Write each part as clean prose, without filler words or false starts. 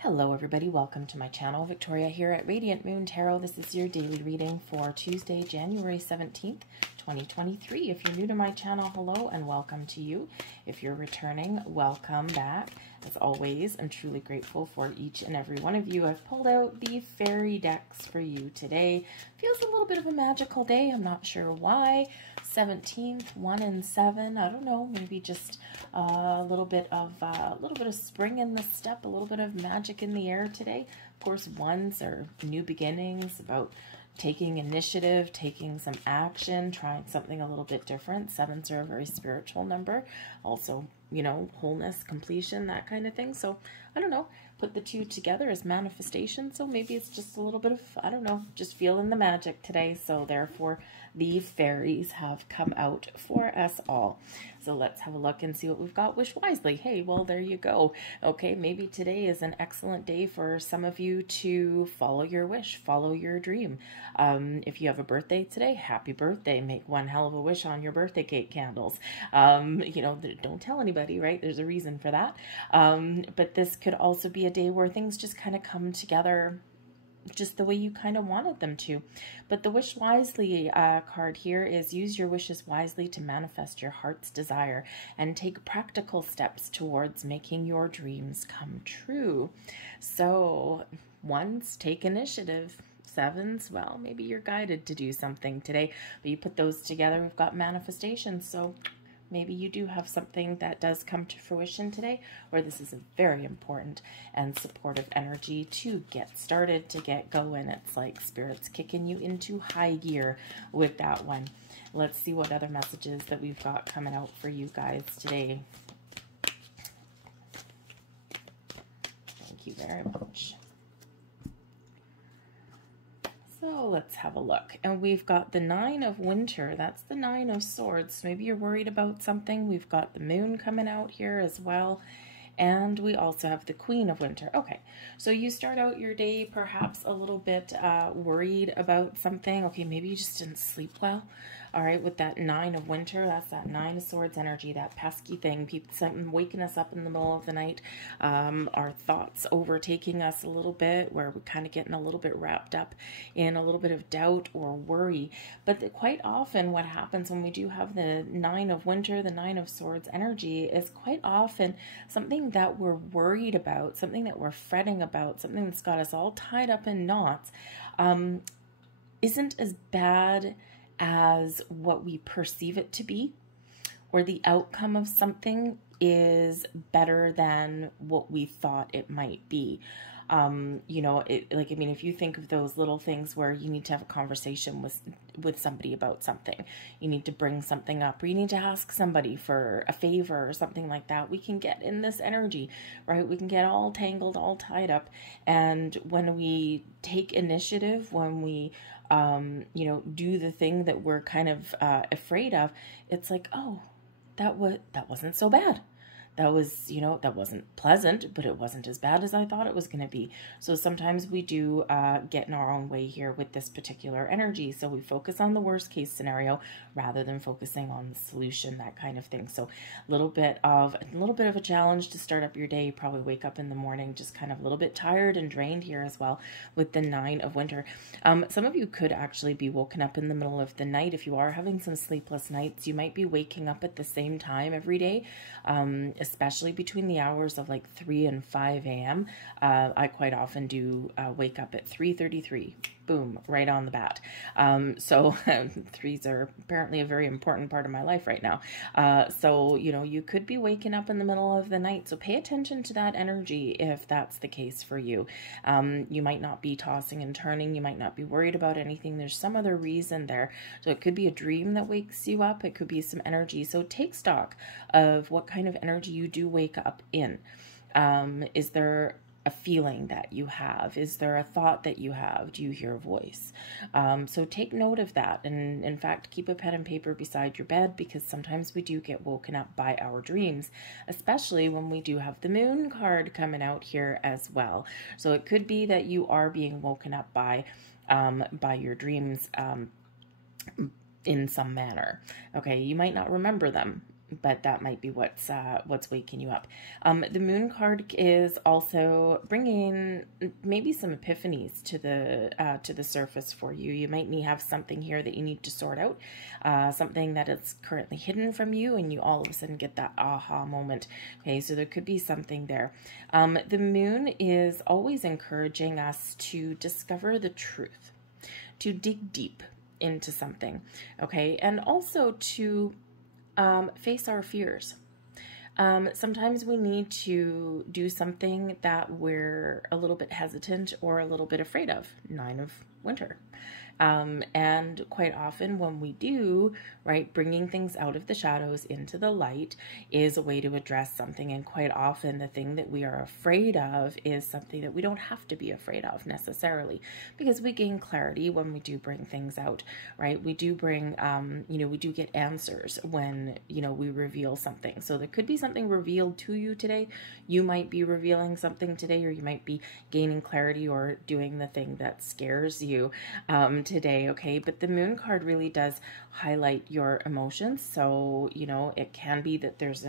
Hello everybody, welcome to my channel. Victoria here at Radiant Moon Tarot. This is your daily reading for Tuesday, January 17th, 2023. If you're new to my channel, hello and welcome to you. If you're returning, welcome back. As always, I'm truly grateful for each and every one of you. I've pulled out the fairy decks for you today. Feels a little bit of a magical day. I'm not sure why. 17th, 1 and 7. I don't know. Maybe just a little bit of spring in the step, a little bit of magic in the air today. Of course, ones are new beginnings, about taking initiative, taking some action, trying something a little bit different. Sevens are a very spiritual number. Also, you know, wholeness, completion, that kind of thing. So, I don't know, put the two together as manifestation. So maybe it's just a little bit of, I don't know, just feeling the magic today. So therefore, the fairies have come out for us all. So let's have a look and see what we've got. Wish wisely. Hey, well, there you go. Okay, maybe today is an excellent day for some of you to follow your wish, follow your dream. If you have a birthday today, happy birthday. Make one hell of a wish on your birthday cake candles. You know, don't tell anybody, right? There's a reason for that. But this could also be a day where things just kind of come together just the way you kind of wanted them to. But the Wish Wisely card here is use your wishes wisely to manifest your heart's desire and take practical steps towards making your dreams come true. So, ones, take initiative. Sevens, well, maybe you're guided to do something today, but you put those together, we've got manifestation. So maybe you do have something that does come to fruition today, or this is a very important and supportive energy to get started, to get going. It's like Spirit's kicking you into high gear with that one. Let's see what other messages that we've got coming out for you guys today. Thank you very much. So let's have a look. And we've got the Nine of Winter. That's the Nine of Swords. Maybe you're worried about something. We've got the moon coming out here as well. And we also have the Queen of Winter. Okay, so you start out your day perhaps a little bit worried about something. Okay, maybe you just didn't sleep well. All right, with that Nine of Winter, that's that Nine of Swords energy, that pesky thing, something waking us up in the middle of the night, our thoughts overtaking us a little bit, where we're kind of getting a little bit wrapped up in a little bit of doubt or worry. But quite often what happens when we do have the Nine of Winter, the Nine of Swords energy, is quite often something that we're worried about, something that we're fretting about, something that's got us all tied up in knots, isn't as bad as what we perceive it to be, or the outcome of something is better than what we thought it might be. You know, like, I mean, if you think of those little things where you need to have a conversation with somebody about something, you need to bring something up, or you need to ask somebody for a favor or something like that, we can get in this energy, right? We can get all tangled, all tied up. And when we take initiative, when we you know, do the thing that we're kind of afraid of, it's like, oh, that wasn't so bad. That was, you know, that wasn't pleasant, but it wasn't as bad as I thought it was going to be. So sometimes we do get in our own way here with this particular energy. So we focus on the worst case scenario rather than focusing on the solution, that kind of thing. So a little bit of a challenge to start up your day. You probably wake up in the morning just kind of a little bit tired and drained here as well with the Nine of Winter. Some of you could actually be woken up in the middle of the night. If you are having some sleepless nights, you might be waking up at the same time every day, especially between the hours of like 3 and 5 a.m. I quite often do wake up at 3:33. Boom, right on the bat. So threes are apparently a very important part of my life right now. So, you know, you could be waking up in the middle of the night. So pay attention to that energy if that's the case for you. You might not be tossing and turning. You might not be worried about anything. There's some other reason there. So it could be a dream that wakes you up. It could be some energy. So take stock of what kind of energy you do wake up in. Is there a feeling that you have? Is there a thought that you have? Do you hear a voice? So take note of that. And in fact, keep a pen and paper beside your bed, because sometimes we do get woken up by our dreams, especially when we do have the moon card coming out here as well. So it could be that you are being woken up by your dreams in some manner. Okay, you might not remember them, but that might be what's waking you up. The moon card is also bringing maybe some epiphanies to the surface for you. You might have something here that you need to sort out, something that is currently hidden from you, and you all of a sudden get that aha moment. Okay, so there could be something there. The moon is always encouraging us to discover the truth, to dig deep into something, okay, and also to face our fears. Sometimes we need to do something that we're a little bit hesitant or a little bit afraid of. 9 of Winter. And quite often when we do, right, bringing things out of the shadows into the light is a way to address something. And quite often the thing that we are afraid of is something that we don't have to be afraid of necessarily, because we gain clarity when we do bring things out, right? We do bring, we do get answers when, we reveal something. So there could be something revealed to you today. You might be revealing something today, or you might be gaining clarity or doing the thing that scares you today, okay? But the moon card really does highlight your emotions. So, it can be that there's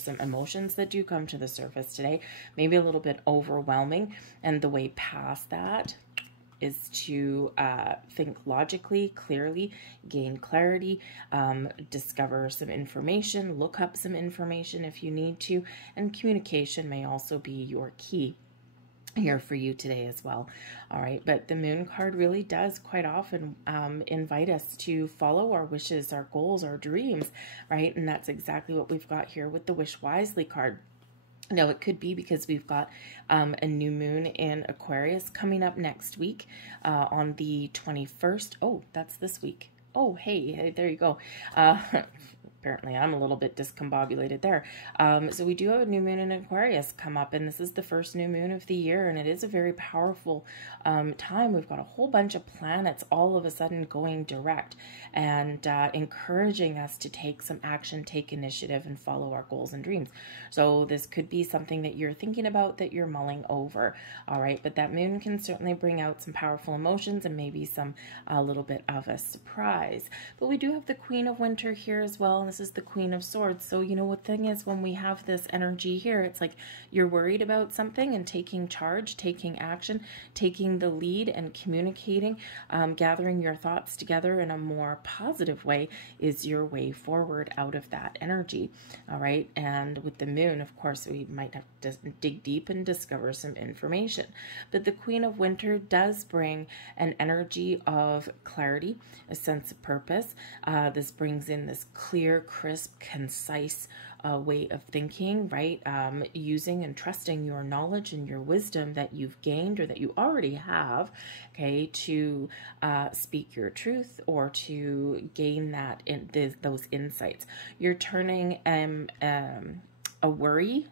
some emotions that do come to the surface today, maybe a little bit overwhelming. And the way past that is to think logically, clearly, gain clarity, discover some information, look up some information if you need to, and communication may also be your key here for you today as well. All right, but the moon card really does quite often invite us to follow our wishes, our goals, our dreams, right? And that's exactly what we've got here with the Wish Wisely card. Now, it could be because we've got a new moon in Aquarius coming up next week on the 21st. Oh, that's this week. Oh, hey, there you go. Apparently I'm a little bit discombobulated there. So we do have a new moon in Aquarius come up, and this is the first new moon of the year, and it is a very powerful time. We've got a whole bunch of planets all of a sudden going direct and encouraging us to take some action, take initiative, and follow our goals and dreams. So this could be something that you're thinking about, that you're mulling over. All right, but that moon can certainly bring out some powerful emotions and maybe a little bit of a surprise. But we do have the Queen of Winter here as well. This is the Queen of Swords. So, what thing is, when we have this energy here, it's like you're worried about something, and taking charge, taking action, taking the lead and communicating, gathering your thoughts together in a more positive way is your way forward out of that energy. All right. And with the moon, of course, we might have to dig deep and discover some information. But the Queen of Winter does bring an energy of clarity, a sense of purpose. This brings in this clear, crisp, concise way of thinking, right? Using and trusting your knowledge and your wisdom that you've gained or that you already have, okay, to speak your truth or to gain those insights. You're turning a worry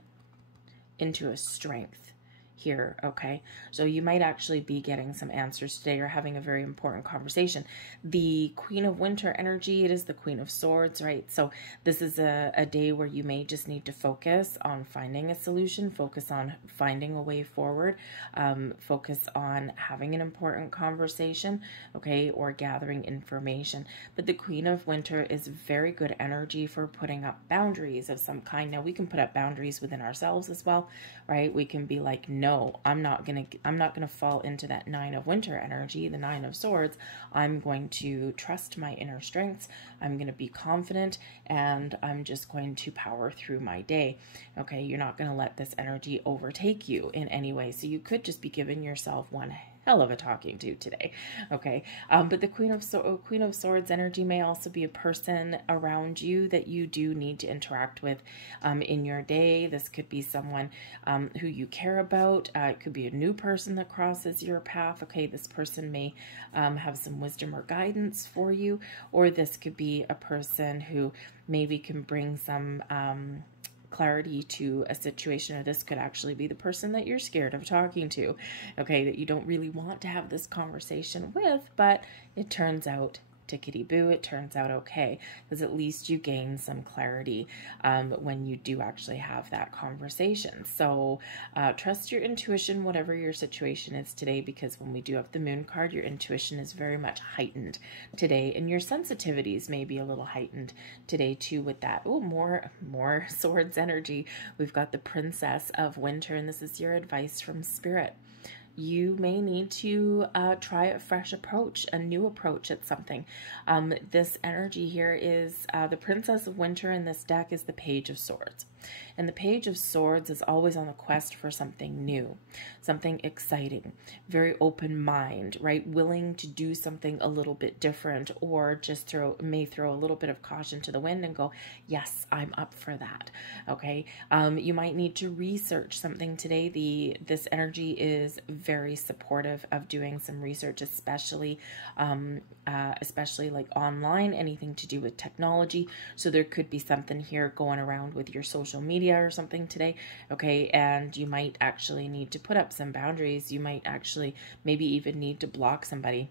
into a strength here, okay? So you might actually be getting some answers today or having a very important conversation. The Queen of Winter energy, it is the Queen of Swords, right? So this is a day where you may just need to focus on finding a solution, focus on finding a way forward, focus on having an important conversation, okay, or gathering information. But the Queen of Winter is very good energy for putting up boundaries of some kind. Now, we can put up boundaries within ourselves as well, right? We can be like, no, I'm not gonna fall into that 9 of Winter energy, the 9 of Swords. I'm going to trust my inner strengths. I'm going to be confident, and I'm just going to power through my day. Okay, you're not going to let this energy overtake you in any way. So you could just be giving yourself one hell of a talking to today, okay? But the Queen of Swords energy may also be a person around you that you do need to interact with in your day. This could be someone who you care about. It could be a new person that crosses your path, okay? This person may have some wisdom or guidance for you, or this could be a person who maybe can bring some clarity to a situation, or this could actually be the person that you're scared of talking to, okay, that you don't really want to have this conversation with, but it turns out tickety-boo, it turns out okay, because at least you gain some clarity when you do actually have that conversation. So trust your intuition, whatever your situation is today, because when we do have the moon card, your intuition is very much heightened today, and your sensitivities may be a little heightened today too with that. Oh, more swords energy. We've got the Princess of Winter, and this is your advice from Spirit. You may need to try a fresh approach, a new approach at something. This energy here is the Princess of Winter in this deck is the Page of Swords. And the Page of Swords is always on the quest for something new, something exciting, very open mind, right? Willing to do something a little bit different, or just may throw a little bit of caution to the wind and go, yes, I'm up for that. Okay. You might need to research something today. This energy is very supportive of doing some research, especially like online, anything to do with technology. So there could be something here going around with your social media or something today. Okay. And you might actually need to put up some boundaries. You might actually maybe even need to block somebody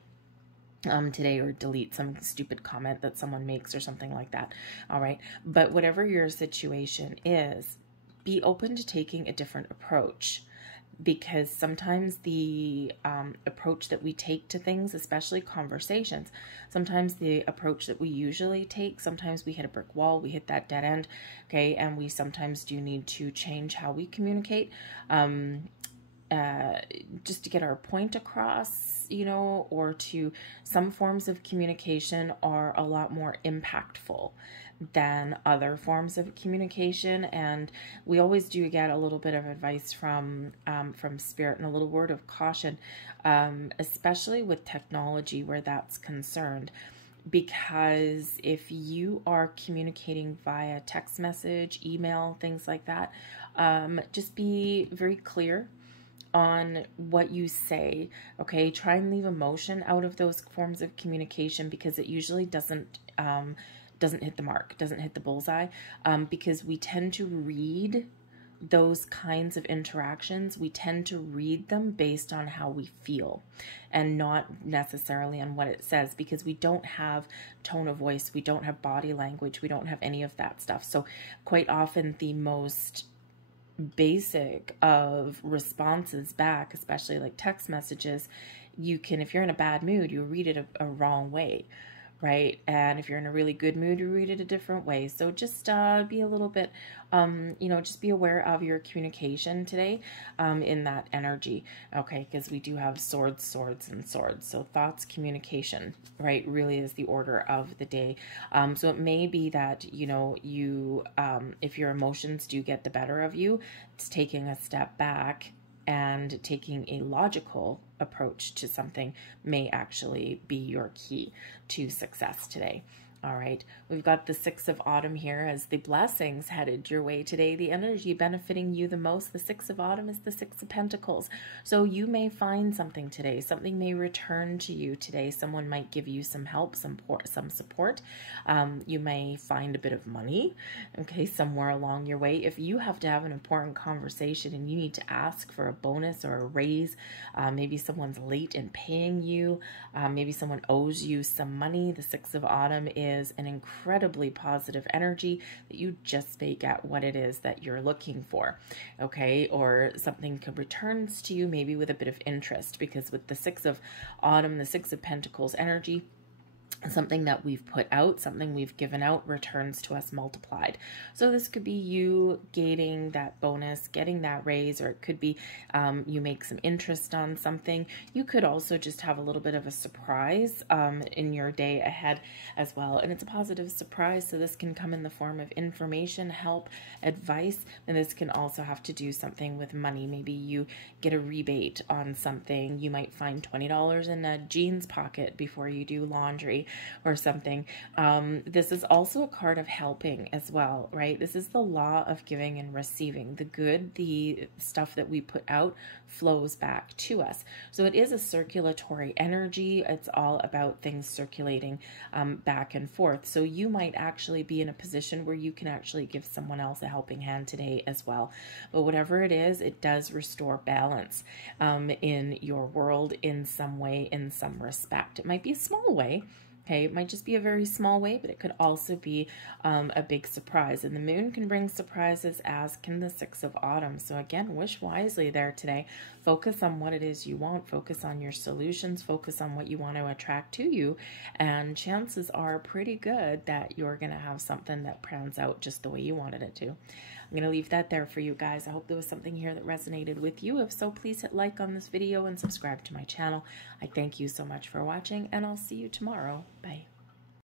today, or delete some stupid comment that someone makes or something like that. All right. But whatever your situation is, be open to taking a different approach, because sometimes the approach that we take to things, especially conversations, sometimes the approach that we usually take, sometimes we hit a brick wall, we hit that dead end, okay, and we sometimes do need to change how we communicate just to get our point across, you know, or to some forms of communication are a lot more impactful than other forms of communication. And we always do get a little bit of advice from Spirit and a little word of caution, especially with technology where that's concerned. Because if you are communicating via text message, email, things like that, just be very clear on what you say. Okay, try and leave emotion out of those forms of communication, because it usually doesn't hit the mark, doesn't hit the bullseye, because we tend to read those kinds of interactions. We tend to read them based on how we feel and not necessarily on what it says, because we don't have tone of voice, we don't have body language, we don't have any of that stuff. So quite often the most basic of responses back, especially like text messages, you can, if you're in a bad mood, you read it a wrong way, right? And if you're in a really good mood, you read it a different way. So just be a little bit, just be aware of your communication today in that energy, okay? Because we do have swords, swords, and swords. So thoughts, communication, right, really is the order of the day. So it may be that, if your emotions do get the better of you, it's taking a step back and taking a logical approach to something may actually be your key to success today. All right, we've got the Six of Autumn here as the blessings headed your way today. The energy benefiting you the most, the Six of Autumn, is the Six of Pentacles. So you may find something today. Something may return to you today. Someone might give you some help, some support. You may find a bit of money, okay, somewhere along your way. If you have to have an important conversation and you need to ask for a bonus or a raise, maybe someone's late in paying you, maybe someone owes you some money, the Six of Autumn is an incredibly positive energy that you just may get what it is that you're looking for, okay? Or something returns to you maybe with a bit of interest, because with the Six of Autumn, the Six of Pentacles energy, something that we've put out, something we've given out returns to us multiplied. So this could be you getting that bonus, getting that raise, or it could be you make some interest on something. You could also just have a little bit of a surprise in your day ahead as well. And it's a positive surprise. So this can come in the form of information, help, advice, and this can also have to do something with money. Maybe you get a rebate on something. You might find $20 in a jeans pocket before you do laundry or something. This is also a card of helping as well, right? This is the law of giving and receiving. The good, the stuff that we put out flows back to us. So it is a circulatory energy. It's all about things circulating back and forth. So you might actually be in a position where you can actually give someone else a helping hand today as well. But whatever it is, it does restore balance in your world in some way, in some respect. It might be a small way, Okay, it might just be a very small way, but it could also be a big surprise. And the moon can bring surprises, as can the Six of Autumn. So again, wish wisely there today. Focus on what it is you want. Focus on your solutions. Focus on what you want to attract to you. And chances are pretty good that you're going to have something that pans out just the way you wanted it to. I'm going to leave that there for you guys. I hope there was something here that resonated with you. If so, please hit like on this video and subscribe to my channel. I thank you so much for watching, and I'll see you tomorrow. Bye.